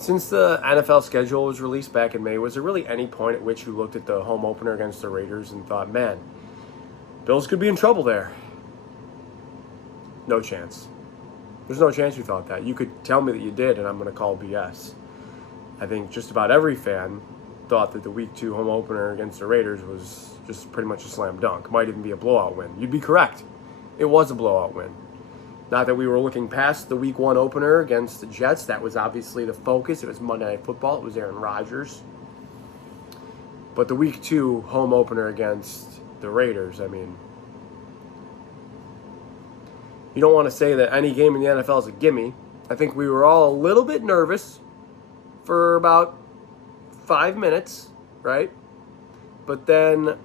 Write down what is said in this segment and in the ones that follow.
Since the NFL schedule was released back in May, was there really any point at which you looked at the home opener against the Raiders and thought, man, Bills could be in trouble there? No chance. There's no chance you thought that. You could tell me that you did, and I'm going to call BS. I think just about every fan thought that the Week 2 home opener against the Raiders was just pretty much a slam dunk. Might even be a blowout win. You'd be correct. It was a blowout win. Not that we were looking past the Week 1 opener against the Jets. That was obviously the focus. It was Monday Night Football. It was Aaron Rodgers. But the Week 2 home opener against the Raiders, I mean, you don't want to say that any game in the NFL is a gimme. I think we were all a little bit nervous for about 5 minutes, right? But then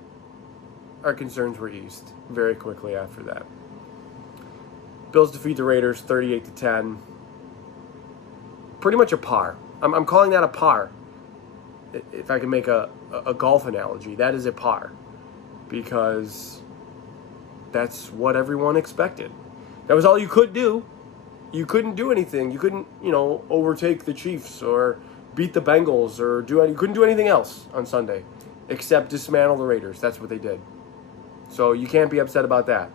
our concerns were eased very quickly after that. Bills defeat the Raiders 38-10. Pretty much a par. I'm calling that a par. If I can make a golf analogy, that is a par. Because that's what everyone expected. That was all you could do. You couldn't do anything. You couldn't, overtake the Chiefs or beat the Bengals or you couldn't do anything else on Sunday except dismantle the Raiders. That's what they did. So you can't be upset about that.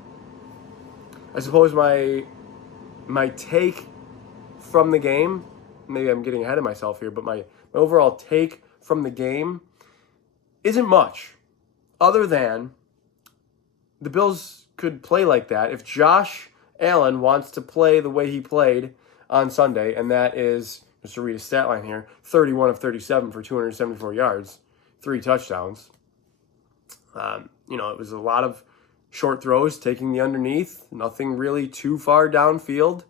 I suppose my take from the game, maybe I'm getting ahead of myself here, but my overall take from the game isn't much other than the Bills could play like that. If Josh Allen wants to play the way he played on Sunday, and that is, just to read a stat line here, 31 of 37 for 274 yards, 3 touchdowns. It was a lot of short throws, taking the underneath, nothing really too far downfield.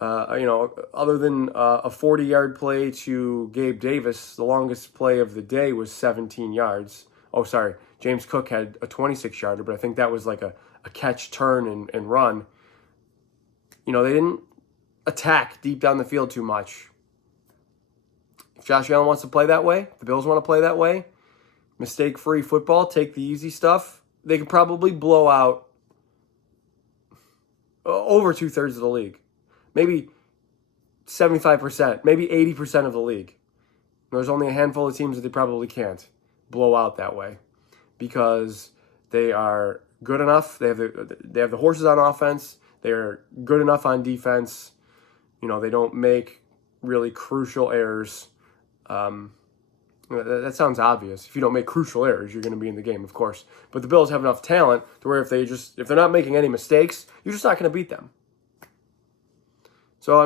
Other than a 40-yard play to Gabe Davis, the longest play of the day was 17 yards. Oh, sorry. James Cook had a 26-yarder, but I think that was like a catch, turn, and run. They didn't attack deep down the field too much. If Josh Allen wants to play that way, if the Bills want to play that way, mistake-free football, take the easy stuff, they could probably blow out over 2/3 of the league. Maybe 75%, maybe 80% of the league. There's only a handful of teams that they probably can't blow out that way because they are good enough. They have the horses on offense. They're good enough on defense. They don't make really crucial errors. That sounds obvious. If you don't make crucial errors, you're going to be in the game, of course. But the Bills have enough talent to where if they're not making any mistakes, you're just not going to beat them. So,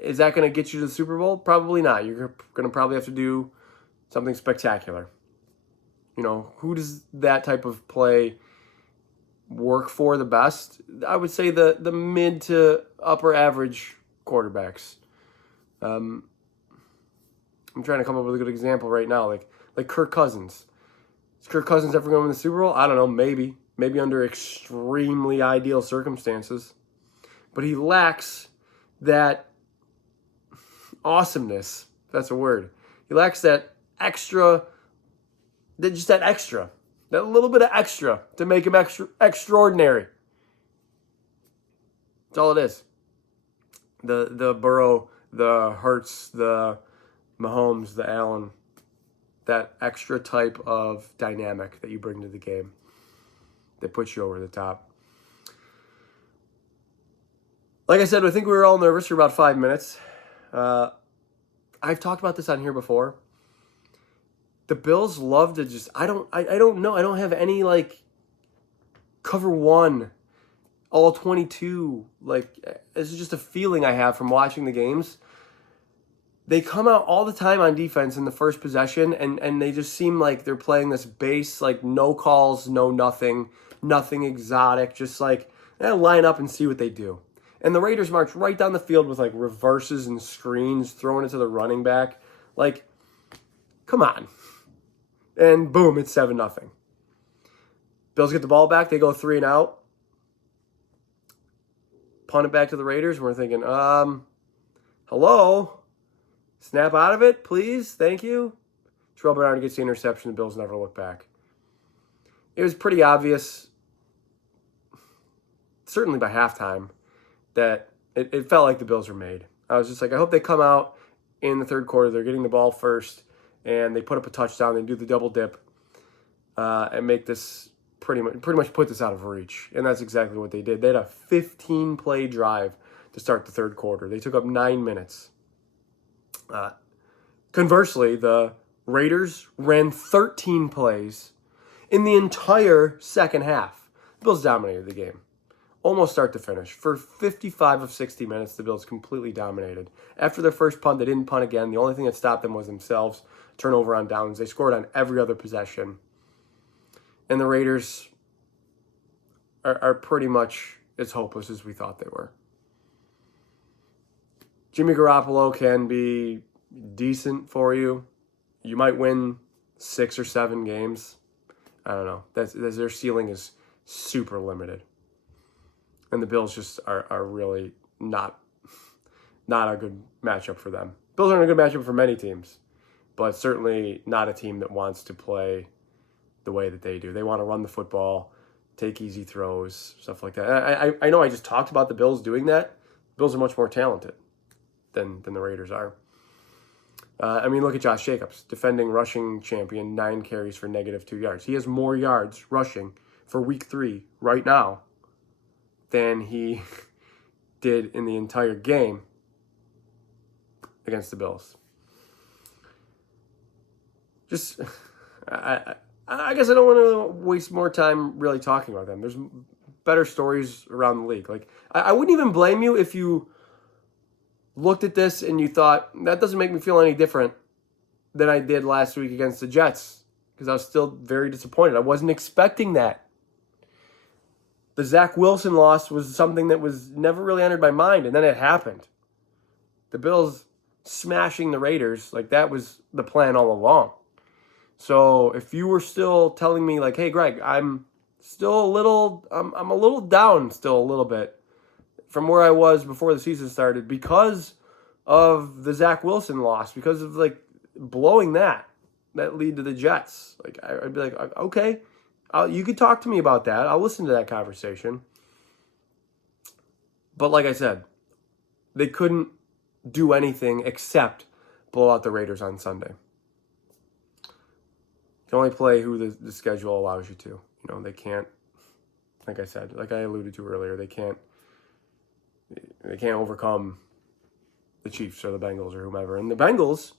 is that going to get you to the Super Bowl? Probably not. You're going to probably have to do something spectacular. Who does that type of play work for the best? I would say the mid to upper average quarterbacks. I'm trying to come up with a good example right now, like Kirk Cousins. Is Kirk Cousins ever going to win the Super Bowl? I don't know, maybe under extremely ideal circumstances. But he lacks that awesomeness. If that's a word. He lacks that extra, that little bit of extra to make him extraordinary. That's all it is. The Burrow, the Hurts, the Mahomes, the Allen, that extra type of dynamic that you bring to the game that puts you over the top. Like I said, I think we were all nervous for about 5 minutes. I've talked about this on here before. The Bills love to just, I don't know. I don't have any cover one, all 22. This is just a feeling I have from watching the games. They come out all the time on defense in the first possession, and they just seem like they're playing this base, no calls, no nothing exotic, just line up and see what they do. And the Raiders march right down the field with reverses and screens, throwing it to the running back. Come on. And boom, it's 7-0. Bills get the ball back, they go 3 and out. Punt it back to the Raiders, and we're thinking, hello? Snap out of it, please. Thank you. Terrell Bernard gets the interception. The Bills never look back. It was pretty obvious, certainly by halftime, that it felt like the Bills were made. I was just like, I hope they come out in the third quarter. They're getting the ball first, and they put up a touchdown. They do the double dip and make this pretty much put this out of reach. And that's exactly what they did. They had a 15-play drive to start the third quarter. They took up 9 minutes. Conversely, the Raiders ran 13 plays in the entire second half. The Bills dominated the game, almost start to finish. For 55 of 60 minutes, the Bills completely dominated. After their first punt, they didn't punt again. The only thing that stopped them was themselves. Turnover on downs. They scored on every other possession. And the Raiders are pretty much as hopeless as we thought they were. Jimmy Garoppolo can be decent for you. You might win 6 or 7 games. I don't know. Their ceiling is super limited. And the Bills just are really not a good matchup for them. Bills aren't a good matchup for many teams, but certainly not a team that wants to play the way that they do. They want to run the football, take easy throws, stuff like that. I know I just talked about the Bills doing that. The Bills are much more talented than the Raiders are. Look at Josh Jacobs, defending rushing champion, 9 carries for -2 yards. He has more yards rushing for week 3 right now than he did in the entire game against the Bills. Just, I guess I don't want to waste more time really talking about them. There's better stories around the league. Like, I wouldn't even blame you if you looked at this and you thought, that doesn't make me feel any different than I did last week against the Jets, because I was still very disappointed. I wasn't expecting that. The Zach Wilson loss was something that was never really entered my mind, and then it happened. The Bills smashing the Raiders, like, that was the plan all along. So if you were still telling me, like, hey, Greg, I'm a little down still a little bit from where I was before the season started because of the Zach Wilson loss, because of, like, blowing that lead to the Jets. Like, I'd be like, okay, you could talk to me about that. I'll listen to that conversation. But like I said, they couldn't do anything except blow out the Raiders on Sunday. You can only play who the schedule allows you to. You know, they can't, like I said, like I alluded to earlier, they can't overcome the Chiefs or the Bengals or whomever. And the Bengals,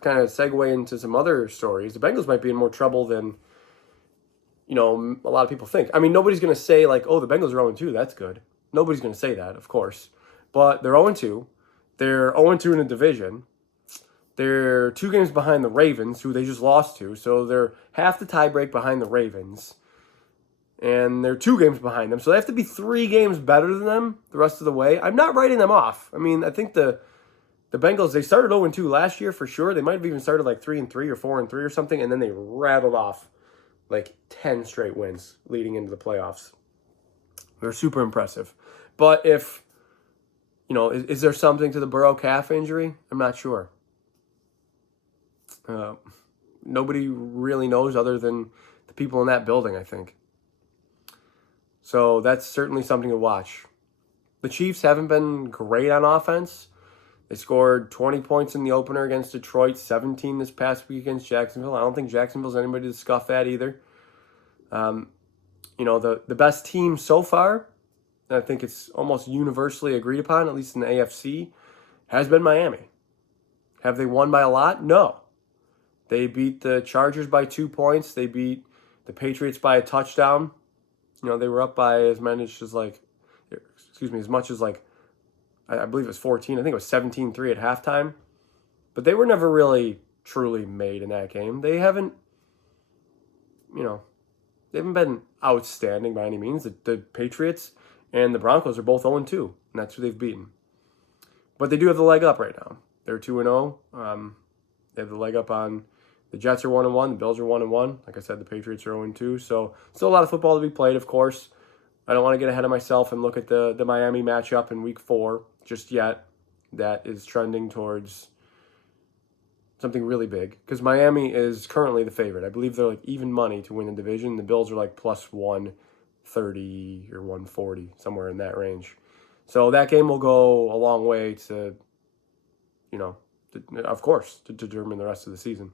kind of segue into some other stories, the Bengals might be in more trouble than, you know, a lot of people think. I mean, nobody's going to say, like, oh, the Bengals are 0-2, that's good. Nobody's going to say that, of course. But they're 0-2. They're 0-2 in a division. They're 2 games behind the Ravens, who they just lost to. So they're half the tiebreak behind the Ravens. And they're 2 games behind them. So they have to be 3 games better than them the rest of the way. I'm not writing them off. I mean, I think the Bengals, they started 0-2 last year for sure. They might have even started like 3-3 or 4-3 or something. And then they rattled off like 10 straight wins leading into the playoffs. They're super impressive. But if, you know, is there something to the Burrow calf injury? I'm not sure. Nobody really knows other than the people in that building, I think. So that's certainly something to watch. The Chiefs haven't been great on offense. They scored 20 points in the opener against Detroit, 17 this past week against Jacksonville. I don't think Jacksonville's anybody to scuff at either. You know, the best team so far, and I think it's almost universally agreed upon, at least in the AFC, has been Miami. Have they won by a lot? No. They beat the Chargers by 2 points. They beat the Patriots by a touchdown. You know, they were up by as much as like, I believe it was 14. I think it was 17-3 at halftime. But they were never really truly made in that game. They haven't been outstanding by any means. The Patriots and the Broncos are both 0-2, and that's who they've beaten. But they do have the leg up right now. They're 2-0. They have the leg up on the Jets are 1-1. The Bills are 1-1. Like I said, the Patriots are 0-2. So still a lot of football to be played, of course. I don't want to get ahead of myself and look at the Miami matchup in Week 4 just yet. That is trending towards something really big, because Miami is currently the favorite. I believe they're like even money to win the division. The Bills are like plus 130 or 140, somewhere in that range. So that game will go a long way to of course, to determine the rest of the season.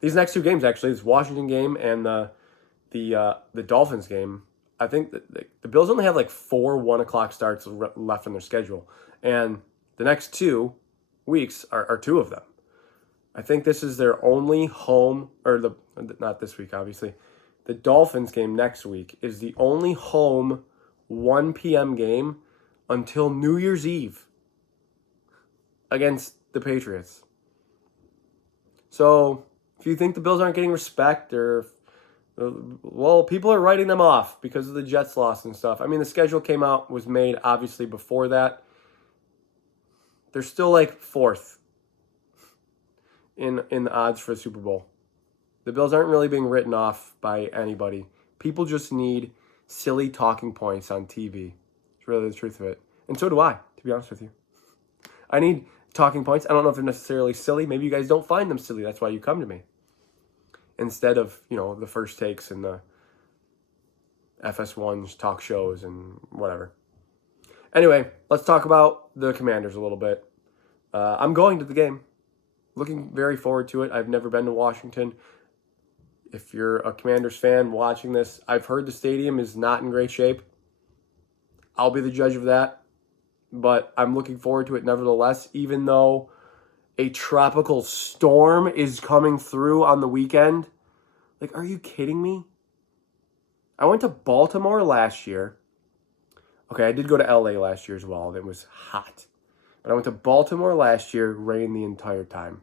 These next two games, actually, this Washington game and the Dolphins game, I think that the Bills only have like 4 1:00 starts left on their schedule. And the next 2 weeks are 2 of them. I think this is their only home, not this week, obviously. The Dolphins game next week is the only home 1 p.m. game until New Year's Eve against the Patriots. So if you think the Bills aren't getting respect, or well, people are writing them off because of the Jets loss and stuff. I mean, the schedule was made obviously before that. They're still like 4th in the odds for the Super Bowl. The Bills aren't really being written off by anybody. People just need silly talking points on TV. It's really the truth of it. And so do I, to be honest with you. I need talking points. I don't know if they're necessarily silly. Maybe you guys don't find them silly. That's why you come to me. Instead of, the first takes and the FS1's talk shows and whatever. Anyway, let's talk about the Commanders a little bit. I'm going to the game. Looking very forward to it. I've never been to Washington. If you're a Commanders fan watching this, I've heard the stadium is not in great shape. I'll be the judge of that. But I'm looking forward to it nevertheless, even though a tropical storm is coming through on the weekend. Like, are you kidding me? I went to Baltimore last year. Okay, I did go to LA last year as well. It was hot. But I went to Baltimore last year, rained the entire time.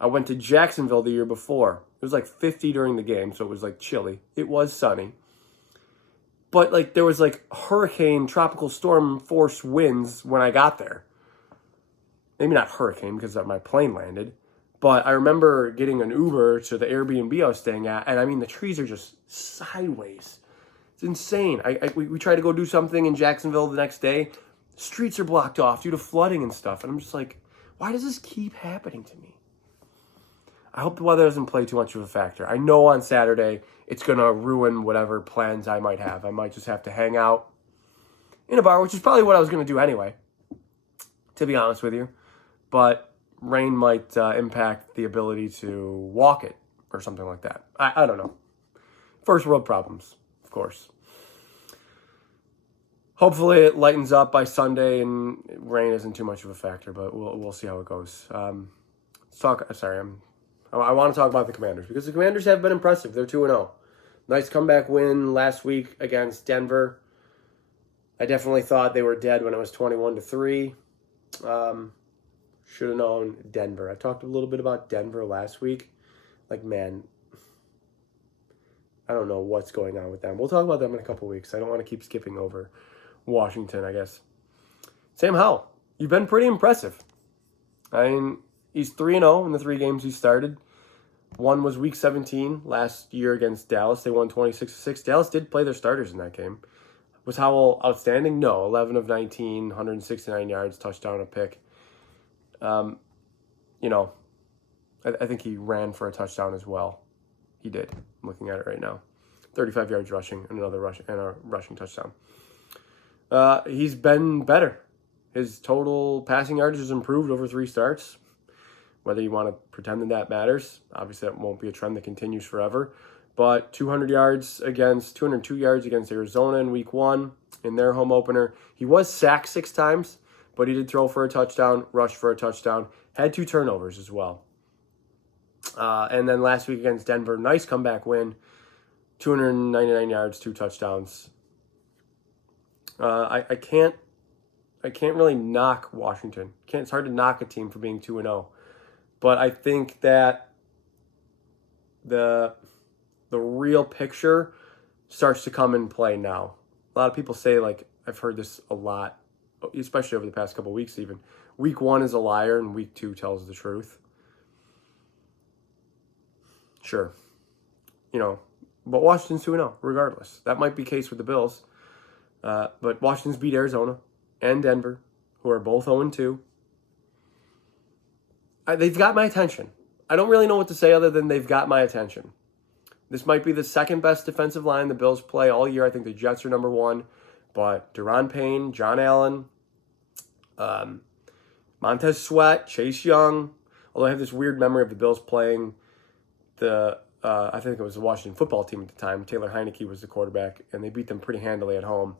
I went to Jacksonville the year before. It was like 50 during the game, so it was like chilly. It was sunny. But like there was like hurricane, tropical storm force winds when I got there. Maybe not hurricane because my plane landed. But I remember getting an Uber to the Airbnb I was staying at. And I mean, the trees are just sideways. It's insane. We tried to go do something in Jacksonville the next day. Streets are blocked off due to flooding and stuff. And I'm just like, why does this keep happening to me? I hope the weather doesn't play too much of a factor. I know on Saturday it's going to ruin whatever plans I might have. I might just have to hang out in a bar, which is probably what I was going to do anyway, to be honest with you. But rain might impact the ability to walk it or something like that. I don't know. First world problems, of course. Hopefully it lightens up by Sunday and rain isn't too much of a factor, but we'll see how it goes. Let's talk. I want to talk about the Commanders because the Commanders have been impressive. They're 2-0. Nice comeback win last week against Denver. I definitely thought they were dead when it was 21-3. Should have known Denver. I talked a little bit about Denver last week. Like, man, I don't know what's going on with them. We'll talk about them in a couple weeks. I don't want to keep skipping over Washington, I guess. Sam Howell, you've been pretty impressive. I mean, he's 3-0 in the 3 games he started. One was week 17 last year against Dallas. They won 26-6. Dallas did play their starters in that game. Was Howell outstanding? No. 11 of 19, 169 yards, touchdown, a pick. I think he ran for a touchdown as well. He did. I'm looking at it right now. 35 yards rushing and a rushing touchdown. He's been better. His total passing yardage has improved over 3 starts. Whether you want to pretend that matters, obviously that won't be a trend that continues forever. But 202 yards against Arizona in week 1 in their home opener. He was sacked 6 times, but he did throw for a touchdown, rush for a touchdown, had 2 turnovers as well. And then last week against Denver, nice comeback win, 299 yards, 2 touchdowns. I can't really knock Washington. It's hard to knock a team for being 2-0. But I think that the real picture starts to come in play now. A lot of people say, like, I've heard this a lot, especially over the past couple of weeks even. Week 1 is a liar and week 2 tells the truth. Sure. But Washington's 2-0 regardless. That might be the case with the Bills. But Washington's beat Arizona and Denver, who are both 0-2. They've got my attention. I don't really know what to say other than they've got my attention. This might be the second best defensive line the Bills play all year. I think the Jets are number 1. But Daron Payne, John Allen, Montez Sweat, Chase Young. Although I have this weird memory of the Bills playing I think it was the Washington football team at the time. Taylor Heineke was the quarterback, and they beat them pretty handily at home.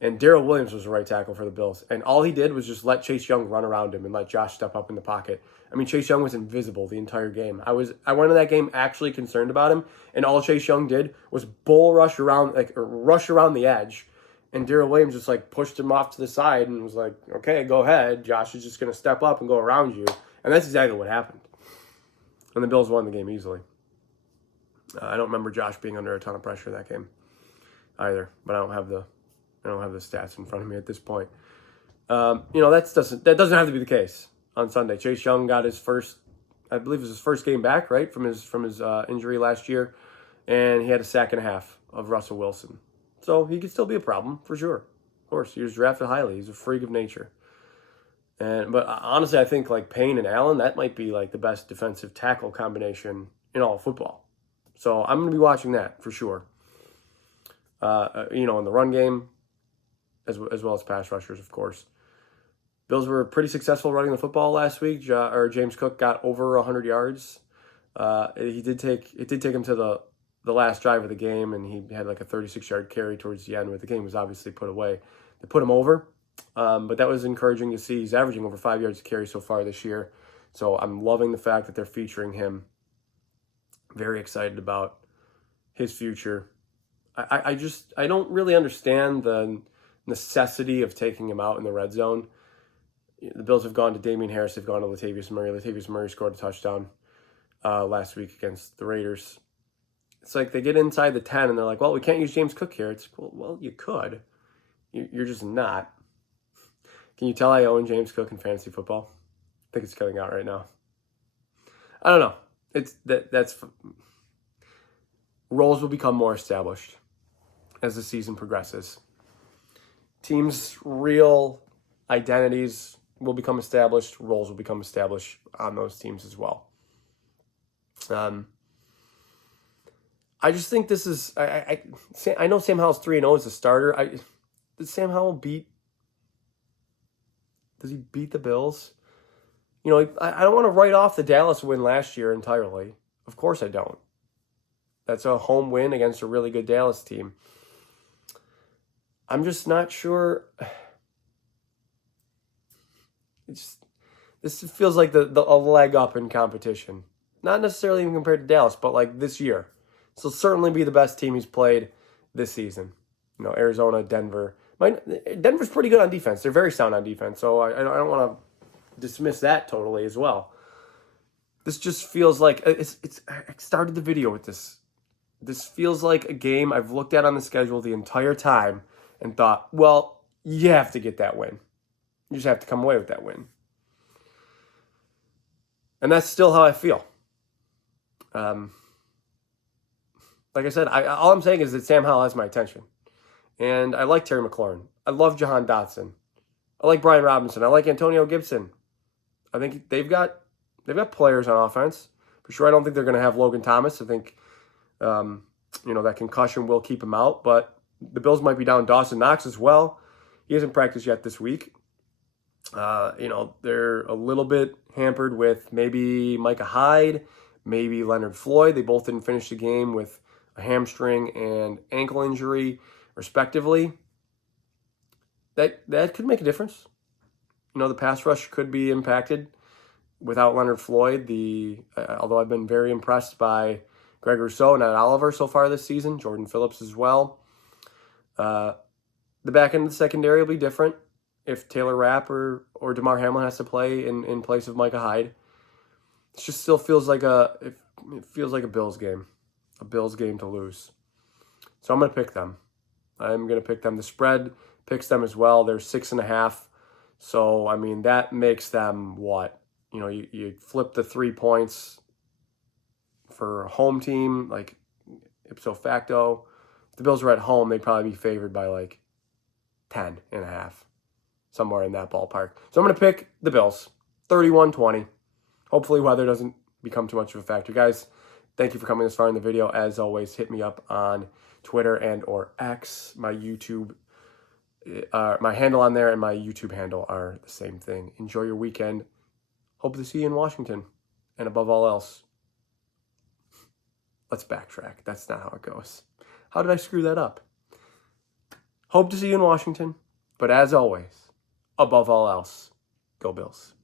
And Darrell Williams was the right tackle for the Bills. And all he did was just let Chase Young run around him and let Josh step up in the pocket. I mean, Chase Young was invisible the entire game. I went into that game actually concerned about him, and all Chase Young did was rush around the edge. And Darrell Williams just pushed him off to the side and was like, okay, go ahead. Josh is just going to step up and go around you. And that's exactly what happened. And the Bills won the game easily. I don't remember Josh being under a ton of pressure that game either, but I don't have the stats in front of me at this point. That doesn't have to be the case on Sunday. Chase Young got his first, I believe it was his first game back, right, from his injury last year, and he had a sack and a half of Russell Wilson. So he could still be a problem for sure. Of course, he was drafted highly. He's a freak of nature. But honestly, I think Payne and Allen, that might be the best defensive tackle combination in all of football. So I'm going to be watching that for sure. In the run game, as well as pass rushers, of course. Bills were pretty successful running the football last week. James Cook got over 100 yards. It did take him to the last drive of the game, and he had a 36-yard carry towards the end, where the game was obviously put away. They put him over, but that was encouraging to see. He's averaging over 5 yards a carry so far this year. So I'm loving the fact that they're featuring him. Very excited about his future. I don't really understand the necessity of taking him out in the red zone. The Bills have gone to Damian Harris. They've gone to Latavius Murray. Latavius Murray scored a touchdown last week against the Raiders. It's they get inside the 10 and they're like, well, we can't use James Cook here. It's well, you could. You're just not. Can you tell I own James Cook in fantasy football? I think it's coming out right now. I don't know. That's roles will become more established as the season progresses. Teams' real identities will become established. Roles will become established on those teams as well. I just think this is. I know Sam Howell's 3-0 as a starter. Does Sam Howell beat? Does he beat the Bills? I don't want to write off the Dallas win last year entirely. Of course I don't. That's a home win against a really good Dallas team. I'm just not sure. This feels like a leg up in competition. Not necessarily even compared to Dallas, but this year. This will certainly be the best team he's played this season. Arizona, Denver. Denver's pretty good on defense. They're very sound on defense, so I don't want to dismiss that totally as well. This just feels like I started the video with this. This feels like a game I've looked at on the schedule the entire time and thought, well, you have to get that win. You just have to come away with that win. And that's still how I feel. Like I said, all I'm saying is that Sam Howell has my attention. And I like Terry McLaurin. I love Jahan Dotson. I like Brian Robinson. I like Antonio Gibson. I think they've got players on offense. For sure, I don't think they're going to have Logan Thomas. I think, that concussion will keep him out. But the Bills might be down Dawson Knox as well. He hasn't practiced yet this week. They're a little bit hampered with maybe Micah Hyde, maybe Leonard Floyd. They both didn't finish the game with a hamstring and ankle injury, respectively. That could make a difference. The pass rush could be impacted without Leonard Floyd. Although I've been very impressed by Greg Rousseau and Ed Oliver so far this season, Jordan Phillips as well. The back end of the secondary will be different if Taylor Rapp or DeMar Hamlin has to play in place of Micah Hyde. It just still feels like it feels like a Bills game to lose. So I'm going to pick them. I'm going to pick them. The spread picks them as well. They're 6.5. So, that makes them what? You flip the 3 points for a home team, ipso facto. If the Bills were at home, they'd probably be favored by 10.5. Somewhere in that ballpark. So I'm going to pick the Bills. 31-20. Hopefully weather doesn't become too much of a factor. Guys, thank you for coming this far in the video. As always, hit me up on Twitter and or X. My YouTube My handle on there and my YouTube handle are the same thing. Enjoy your weekend. Hope to see you in Washington. And above all else, let's backtrack. That's not how it goes. How did I screw that up? Hope to see you in Washington. But as always, above all else, go Bills.